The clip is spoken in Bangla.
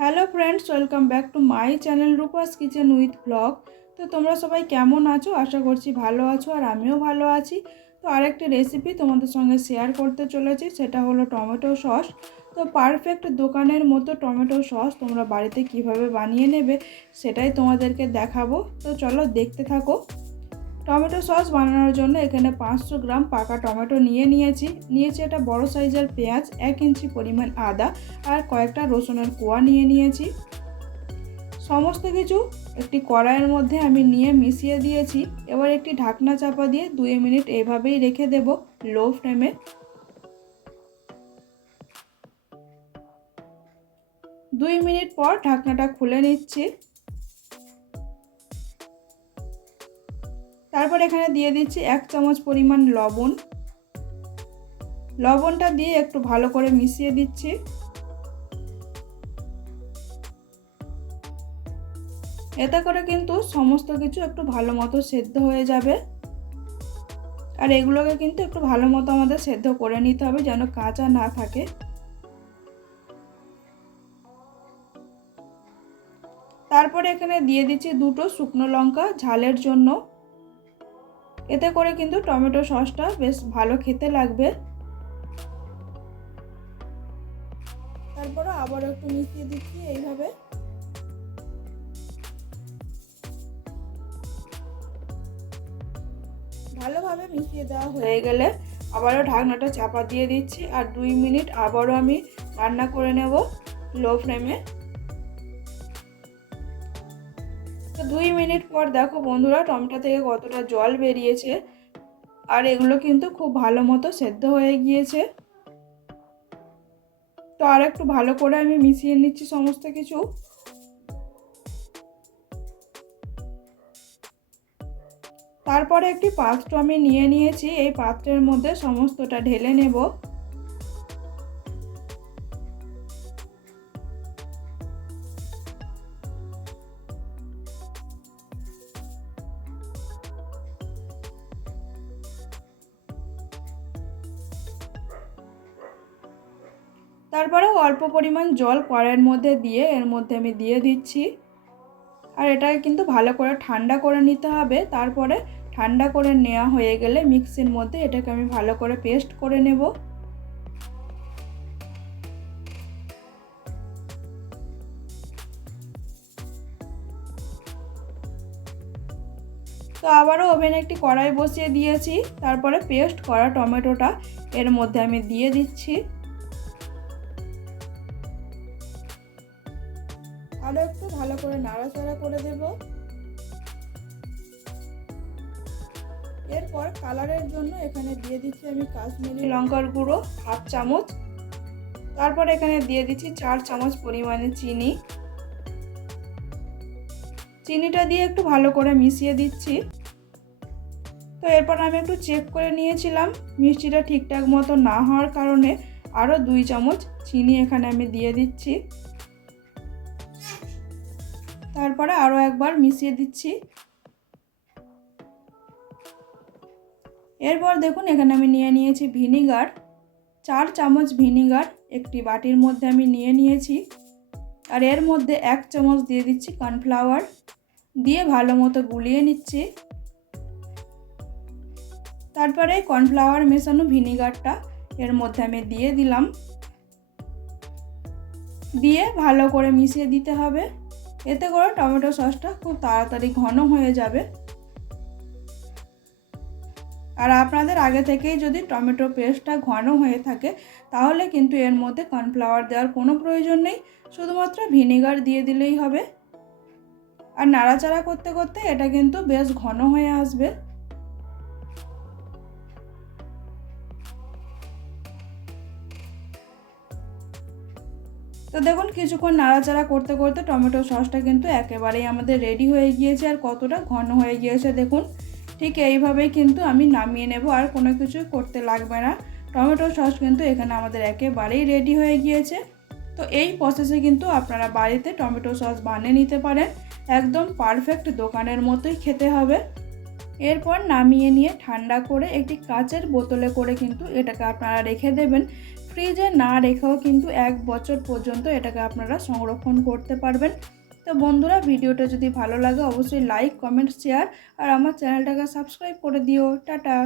Hello friends, welcome back to my channel Rupa's kitchen with blog. তো তোমরা সবাই কেমন আছো? আশা করছি ভালো আছো, আর আমিও ভালো আছি। তো আরেকটি রেসিপি তোমাদের সঙ্গে শেয়ার করতে চলেছি, সেটা হলো টমেটো সস। তো পারফেক্ট দোকানের মতো টমেটো সস তোমরা বাড়িতে কিভাবে বানিয়ে নেবে সেটাই তোমাদেরকে দেখাবো। তো চলো দেখতে থাকো। টমেটো সস বানানোর জন্য এখানে 500 গ্রাম পাকা টমেটো নিয়েছি একটা বড় সাইজের পেঁয়াজ, 1 ইঞ্চি পরিমাণ আদা আর কয়েকটা রসুনের কোয়া নিয়েছি। সমস্ত কিছু একটি কড়াইয়ের মধ্যে আমি নিয়ে মিশিয়ে দিয়েছি। এবার একটি ঢাকনা চাপা দিয়ে 2 মিনিট এভাবেই রেখে দেব লো ফ্লেমে। 2 মিনিট পর ঢাকনাটা খুলে নিচ্ছি। তারপর এখানে দিয়ে দিচ্ছি 1 চামচ পরিমাণ লবণ। লবণটা দিয়ে একটু ভালো করে মিশিয়ে দিচ্ছি। এতে করে কিন্তু সমস্ত কিছু একটু ভালো মতো সেদ্ধ হয়ে যাবে। আর এগুলোকে কিন্তু একটু ভালো মতো আমাদের সেদ্ধ করে নিতে হবে, যেন কাঁচা না থাকে। তারপরে এখানে দিয়ে দিচ্ছি 2টো শুকনো লঙ্কা ঝালের জন্য। এতে করে কিন্তু টমেটো সসটা বেশ ভালো খেতে লাগবে। তারপরে আবার একটু মিশিয়ে দিচ্ছি এইভাবে। ভালোভাবে মিশিয়ে দেওয়া হয়ে গেলে আবারও ঢাকনাটা চাপা দিয়ে দিচ্ছি, আর 2 মিনিট আবারও আমি রান্না করে নেব লো ফ্লেমে। তো 2 মিনিট পর দেখো বন্ধুরা, টমেটো থেকে কতটা জল বেরিয়েছে, আর এগুলো কিন্তু খুব ভালো মতো সেদ্ধ হয়ে গিয়েছে। তো আর একটু ভালো করে আমি মিশিয়ে নিচ্ছি সমস্ত কিছু। তারপরে একটি পাত্র আমি নিয়েছি, এই পাত্রের মধ্যে সমস্তটা ঢেলে নেব। তারপরে অল্প পরিমাণ জল কড়াইয়ের মধ্যে দিয়ে এর মধ্যে আমি দিয়ে দিচ্ছি, আর এটাকে কিন্তু ভালো করে ঠান্ডা করে নিতে হবে। তারপরে ঠান্ডা করে নেওয়া হয়ে গেলে মিক্সির মধ্যে এটাকে আমি ভালো করে পেস্ট করে নেব। তো আবারও ওভেনে একটি কড়াই বসিয়ে দিয়েছি। তারপরে পেস্ট করা টমেটোটা এর মধ্যে আমি দিয়ে দিচ্ছি। আরও একটু ভালো করে নাড়াচাড়া করে দেব। এরপর কালারের জন্য এখানে দিয়ে দিচ্ছি আমি কাশ্মীরি লঙ্কার গুঁড়ো 1/2 চামচ। তারপর এখানে দিয়ে দিচ্ছি 4 চামচ পরিমাণে চিনি। চিনিটা দিয়ে একটু ভালো করে মিশিয়ে দিচ্ছি। তো এরপর আমি একটু চেক করে নিয়েছিলাম, মিষ্টিটা ঠিকঠাক মতো না হওয়ার কারণে আরও 2 চামচ চিনি এখানে আমি দিয়ে দিচ্ছি। তারপরে আরও একবার মিশিয়ে দিচ্ছি। এরপর দেখুন এখানে আমি নিয়েছি ভিনিগার, 4 চামচ ভিনিগার একটি বাটির মধ্যে আমি নিয়েছি। আর এর মধ্যে 1 চামচ দিয়ে দিচ্ছি কর্নফ্লাওয়ার, দিয়ে ভালো মতো গুলিয়ে নিচ্ছি। তারপরে কর্নফ্লাওয়ার মেশানো ভিনিগারটা এর মধ্যে আমি দিয়ে দিলাম, দিয়ে ভালো করে মিশিয়ে দিতে হবে। এতে করে টমেটো সসটা খুব তাড়াতাড়ি ঘন হয়ে যাবে। আর আপনাদের আগে থেকেই যদি টমেটো পেস্টটা ঘন হয়ে থাকে তাহলে কিন্তু এর মধ্যে কর্নফ্লাওয়ার দেওয়ার কোনো প্রয়োজন নেই, শুধুমাত্র ভিনেগার দিয়ে দিলেই হবে। আর নাড়াচাড়া করতে করতে এটা কিন্তু বেশ ঘন হয়ে আসবে। তো দেখুন কিছুক্ষণ নাড়াচাড়া করতে করতে টমেটো সসটা কিন্তু একেবারেই আমাদের রেডি হয়ে গিয়েছে, আর কতটা ঘন হয়ে গিয়েছে দেখুন। ঠিক এইভাবেই কিন্তু আমি নামিয়ে নেব, আর কোনো কিছু করতে লাগবে না। টমেটো সস কিন্তু এখানে আমাদের একেবারেই রেডি হয়ে গিয়েছে। তো এই প্রসেসে কিন্তু আপনারা বাড়িতে টমেটো সস বানিয়ে নিতে পারেন, একদম পারফেক্ট দোকানের মতোই খেতে হবে। এরপর নামিয়ে নিয়ে ঠান্ডা করে একটি কাচের বোতলে করে কিন্তু এটাকে আপনারা রেখে দেবেন ফ্রিজে না রেখেও কিন্তু 1 বছর পর্যন্ত এটাকে আপনারা সংরক্ষণ করতে পারবেন। তো বন্ধুরা, ভিডিওটা যদি ভালো লাগে অবশ্যই লাইক, কমেন্ট, শেয়ার আর আমার চ্যানেলটাকে সাবস্ক্রাইব করে দিও। টাটা।